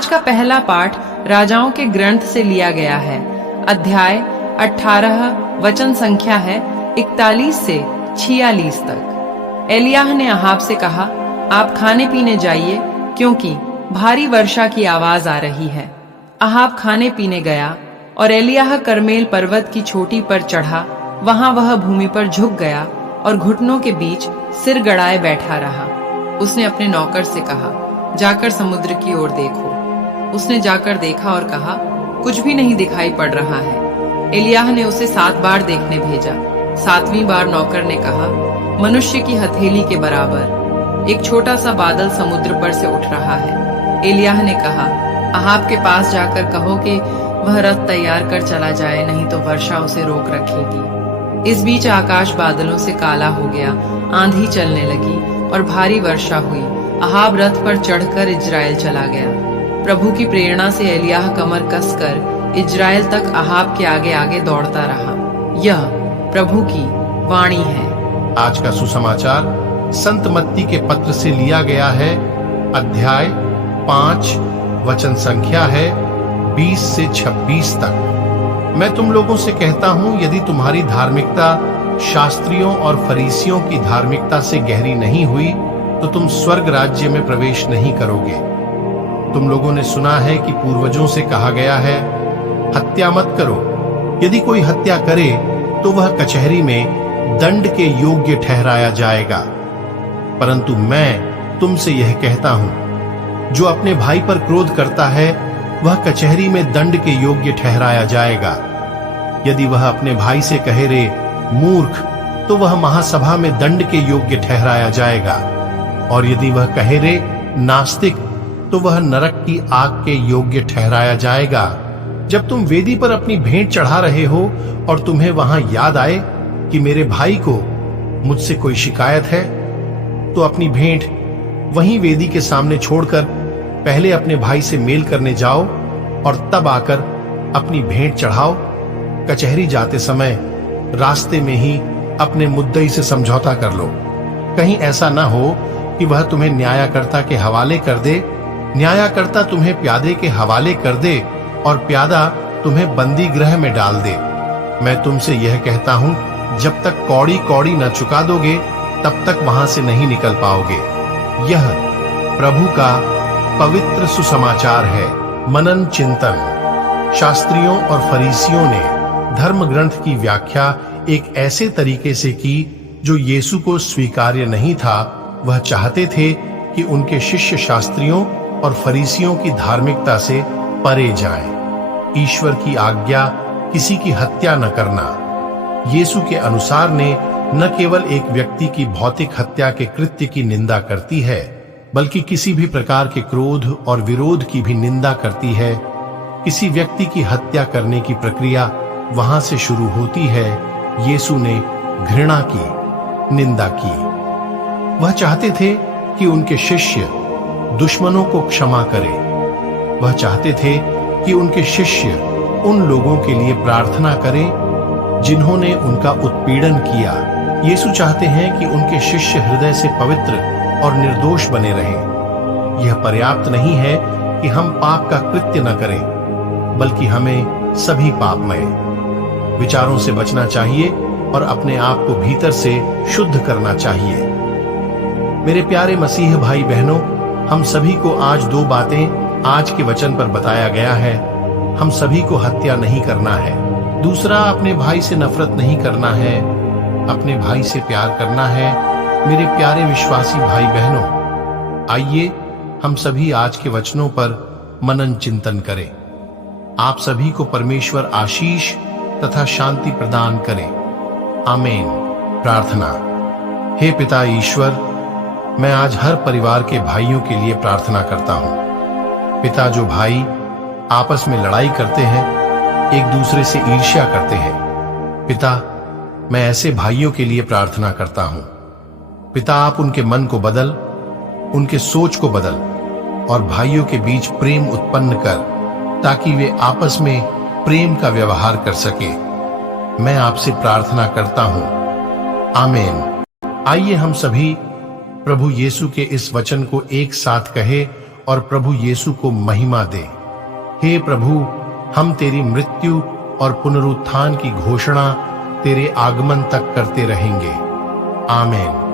आज का पहला पाठ राजाओं के ग्रंथ से लिया गया है। अध्याय 18, वचन संख्या है 41 से 46 तक। एलियाह ने अहाब से कहा, आप खाने पीने जाइए, क्योंकि भारी वर्षा की आवाज आ रही है। अहाब खाने पीने गया और एलियाह करमेल पर्वत की चोटी पर चढ़ा। वहां वह भूमि पर झुक गया और घुटनों के बीच सिर गड़ाए बैठा रहा। उसने अपने नौकर से कहा, जाकर समुद्र की ओर देखो। उसने जाकर देखा और कहा, कुछ भी नहीं दिखाई पड़ रहा है। एलियाह ने उसे 7 बार देखने भेजा। 7वीं बार नौकर ने कहा, मनुष्य की हथेली के बराबर एक छोटा सा बादल समुद्र पर से उठ रहा है। एलियाह ने कहा, अहाब के पास जाकर कहो कि वह रथ तैयार कर चला जाए, नहीं तो वर्षा उसे रोक रखेगी। इस बीच आकाश बादलों से काला हो गया, आंधी चलने लगी और भारी वर्षा हुई। अहाब रथ पर चढ़कर इजराइल चला गया। प्रभु की प्रेरणा से एलियाह कमर कसकर इजराइल तक अहाब के आगे आगे दौड़ता रहा। यह प्रभु की वाणी है। आज का सुसमाचार संत मत्ती के पत्र से लिया गया है। अध्याय 5, वचन संख्या है 20 से 26 तक। मैं तुम लोगों से कहता हूं, यदि तुम्हारी धार्मिकता शास्त्रियों और फरीसियों की धार्मिकता से गहरी नहीं हुई तो तुम स्वर्ग राज्य में प्रवेश नहीं करोगे। तुम लोगों ने सुना है कि पूर्वजों से कहा गया है, हत्या मत करो। यदि कोई हत्या करे तो वह कचहरी में दंड के योग्य ठहराया जाएगा। परंतु मैं तुमसे यह कहता हूं, जो अपने भाई पर क्रोध करता है वह कचहरी में दंड के योग्य ठहराया जाएगा। यदि वह अपने भाई से कहे, रे मूर्ख, तो वह महासभा में दंड के योग्य ठहराया जाएगा। और यदि वह कहे, रे नास्तिक, तो वह नरक की आग के योग्य ठहराया जाएगा। जब तुम वेदी पर अपनी भेंट चढ़ा रहे हो और तुम्हें वहां याद आए कि मेरे भाई को मुझसे कोई शिकायत है, तो अपनी भेंट वहीं वेदी के सामने छोड़कर पहले अपने भाई से मेल करने जाओ और तब आकर अपनी भेंट चढ़ाओ। कचहरी जाते समय रास्ते में ही अपने मुद्दई से समझौता कर लो। कहीं ऐसा ना हो कि वह तुम्हें न्यायकर्ता के हवाले कर दे, न्यायकर्ता तुम्हें प्यादे के हवाले कर दे और प्यादा तुम्हें बंदी गृह में डाल दे। मैं तुमसे यह कहता हूं, जब तक कौड़ी कौड़ी न चुका दोगे तब तक वहां से नहीं निकल पाओगे। यह प्रभु का पवित्र सुसमाचार है। मनन चिंतन। शास्त्रियों और फरीसियों ने धर्म ग्रंथ की व्याख्या एक ऐसे तरीके से की जो यीशु को स्वीकार्य नहीं था। वह चाहते थे कि उनके शिष्य शास्त्रियों और फरीसियों की धार्मिकता से परे जाएं। ईश्वर की आज्ञा किसी की हत्या न करना यीशु के अनुसार ने न केवल एक व्यक्ति की भौतिक हत्या के कृत्य की निंदा करती है, बल्कि किसी भी प्रकार के क्रोध और विरोध की भी निंदा करती है। किसी व्यक्ति की हत्या करने की प्रक्रिया वहां से शुरू होती है। यीशु ने घृणा की, निंदा की। वह चाहते थे कि उनके शिष्य दुश्मनों को क्षमा करें। वह चाहते थे कि उनके शिष्य उन लोगों के लिए प्रार्थना करें जिन्होंने उनका उत्पीड़न किया। यीशु चाहते हैं कि उनके शिष्य हृदय से पवित्र और निर्दोष बने रहें। यह पर्याप्त नहीं है कि हम पाप का कृत्य न करें, बल्कि हमें सभी पापमय विचारों से बचना चाहिए और अपने आप को भीतर से शुद्ध करना चाहिए। मेरे प्यारे मसीह भाई बहनों, हम सभी को आज 2 बातें आज के वचन पर बताया गया है। हम सभी को हत्या नहीं करना है। दूसरा, अपने भाई से नफरत नहीं करना है, अपने भाई से प्यार करना है। मेरे प्यारे विश्वासी भाई बहनों, आइए हम सभी आज के वचनों पर मनन चिंतन करें। आप सभी को परमेश्वर आशीष तथा शांति प्रदान करें। आमीन। प्रार्थना। हे पिता ईश्वर, मैं आज हर परिवार के भाइयों के लिए प्रार्थना करता हूं। पिता, जो भाई आपस में लड़ाई करते हैं, एक दूसरे से ईर्ष्या करते हैं, पिता, मैं ऐसे भाइयों के लिए प्रार्थना करता हूं। पिता, आप उनके मन को बदल, उनके सोच को बदल और भाइयों के बीच प्रेम उत्पन्न कर, ताकि वे आपस में प्रेम का व्यवहार कर सके। मैं आपसे प्रार्थना करता हूं। आमीन। आइए हम सभी प्रभु यीशु के इस वचन को एक साथ कहे और प्रभु यीशु को महिमा दे। हे प्रभु, हम तेरी मृत्यु और पुनरुत्थान की घोषणा तेरे आगमन तक करते रहेंगे। आमीन।